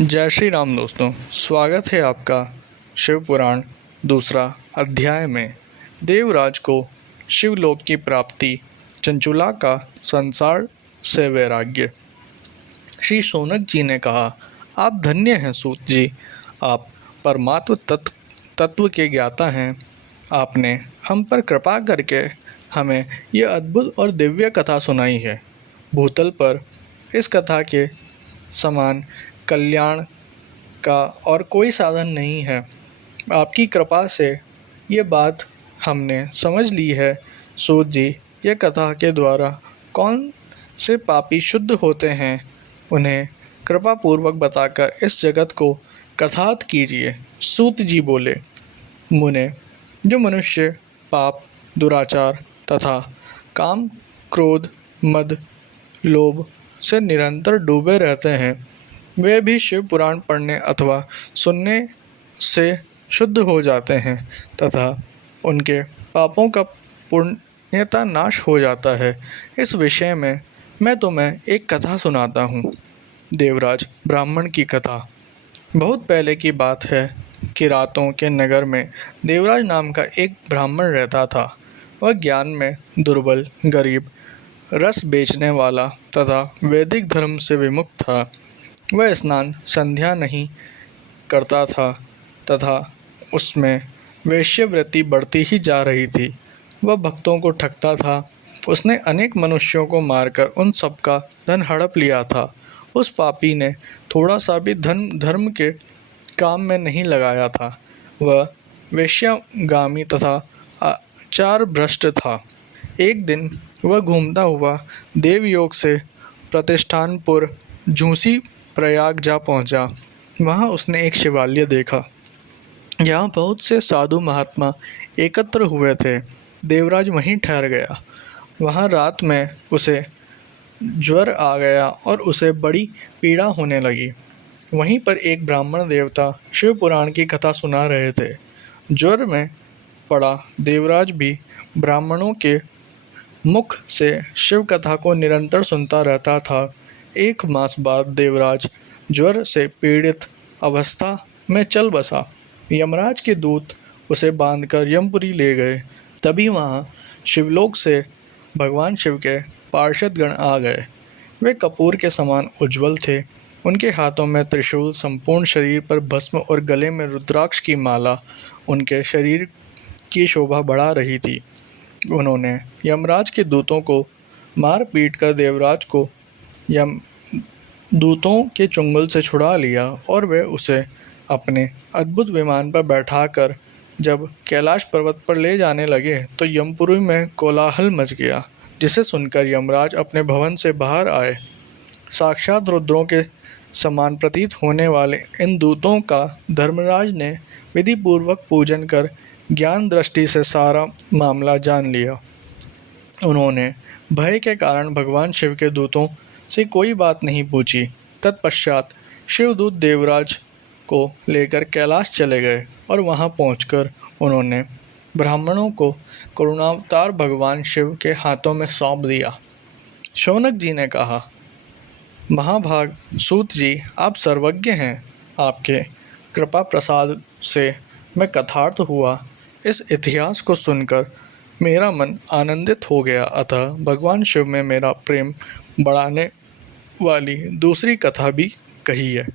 जय श्री राम दोस्तों, स्वागत है आपका शिव पुराण दूसरा अध्याय में। देवराज को शिवलोक की प्राप्ति, चंचुला का संसार से वैराग्य। श्री शौनक जी ने कहा, आप धन्य हैं सूत जी, आप परमात्म तत्व के ज्ञाता हैं। आपने हम पर कृपा करके हमें यह अद्भुत और दिव्य कथा सुनाई है। भूतल पर इस कथा के समान कल्याण का और कोई साधन नहीं है। आपकी कृपा से ये बात हमने समझ ली है। सूत जी, ये कथा के द्वारा कौन से पापी शुद्ध होते हैं, उन्हें कृपा पूर्वक बताकर इस जगत को कृतार्थ कीजिए। सूत जी बोले, मुने, जो मनुष्य पाप, दुराचार तथा काम, क्रोध, मद, लोभ से निरंतर डूबे रहते हैं, वे भी शिव पुराण पढ़ने अथवा सुनने से शुद्ध हो जाते हैं तथा उनके पापों का पुण्यता नाश हो जाता है। इस विषय में मैं तुम्हें एक कथा सुनाता हूँ। देवराज ब्राह्मण की कथा। बहुत पहले की बात है कि रातों के नगर में देवराज नाम का एक ब्राह्मण रहता था। वह ज्ञान में दुर्बल, गरीब, रस बेचने वाला तथा वैदिक धर्म से विमुक्त था। वह स्नान संध्या नहीं करता था तथा उसमें वेश्यावृत्ति बढ़ती ही जा रही थी। वह भक्तों को ठगता था। उसने अनेक मनुष्यों को मारकर उन सबका धन हड़प लिया था। उस पापी ने थोड़ा सा भी धन धर्म के काम में नहीं लगाया था। वह वेश्यागामी तथा आचार भ्रष्ट था। एक दिन वह घूमता हुआ देवयोग से प्रतिष्ठानपुर झूसी प्रयाग जा पहुंचा। वहां उसने एक शिवालय देखा, जहाँ बहुत से साधु महात्मा एकत्र हुए थे। देवराज वहीं ठहर गया। वहाँ रात में उसे ज्वर आ गया और उसे बड़ी पीड़ा होने लगी। वहीं पर एक ब्राह्मण देवता शिव पुराण की कथा सुना रहे थे। ज्वर में पड़ा देवराज भी ब्राह्मणों के मुख से शिव कथा को निरंतर सुनता रहता था। एक मास बाद देवराज ज्वर से पीड़ित अवस्था में चल बसा। यमराज के दूत उसे बांधकर यमपुरी ले गए। तभी वहाँ शिवलोक से भगवान शिव के पार्षदगण आ गए। वे कपूर के समान उज्जवल थे। उनके हाथों में त्रिशूल, संपूर्ण शरीर पर भस्म और गले में रुद्राक्ष की माला उनके शरीर की शोभा बढ़ा रही थी। उन्होंने यमराज के दूतों को मार पीट कर देवराज को यमदूतों के चुंगल से छुड़ा लिया और वे उसे अपने अद्भुत विमान पर बैठाकर जब कैलाश पर्वत पर ले जाने लगे तो यमपुरी में कोलाहल मच गया, जिसे सुनकर यमराज अपने भवन से बाहर आए। साक्षात रुद्रों के समान प्रतीत होने वाले इन दूतों का धर्मराज ने विधिपूर्वक पूजन कर ज्ञान दृष्टि से सारा मामला जान लिया। उन्होंने भय के कारण भगवान शिव के दूतों से कोई बात नहीं पूछी। तत्पश्चात शिवदूत देवराज को लेकर कैलाश चले गए और वहां पहुंचकर उन्होंने ब्राह्मणों को करुणावतार भगवान शिव के हाथों में सौंप दिया। शौनक जी ने कहा, महाभाग सूत जी, आप सर्वज्ञ हैं। आपके कृपा प्रसाद से मैं कृतार्थ हुआ। इस इतिहास को सुनकर मेरा मन आनंदित हो गया। अतः भगवान शिव में मेरा प्रेम बढ़ाने वाली दूसरी कथा भी कही है।